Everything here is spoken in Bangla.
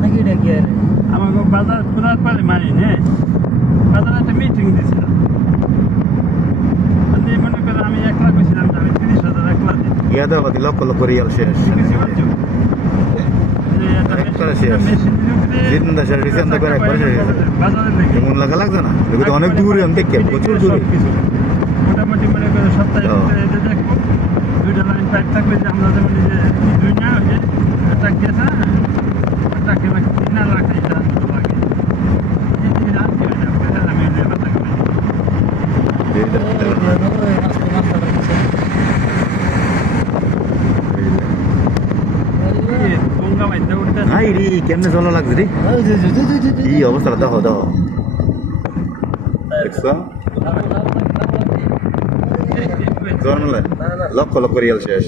নাকি এটা কি আরে আমাকে বাজার পুরার পারে মারি নে বাজারে একটা মিটিং দিয়েছিলাম মনে করে আমি 1 লাখ বেছিলাম আমি 30,000 1 লাখ দিই ইয়াদা বাকি লক্ষ লক্ষ রিয়াল শেষ জিন্দা শেষ রিসেন্ট করে একবার শেষ এমন লাগা লাগছে না এগুলো তো অনেক দূরে আমি দেখি প্রচুর দূরে মোটামুটি মনে করে সপ্তাহে দেখবো 2টা লাইন পাইপ থাকলে যে আমরা যেমন যে 2 না একটা গেছে টাকা বাকি 3 লাখ টাকা লাগে এই 3 লাখ টাকা আমি লেবার টাকা নাই রে কেমনে চলা লাগছে রে কি অবস্থা দেখো দেখো দেখছো লক্ষ লক্ষ রিয়াল শেষ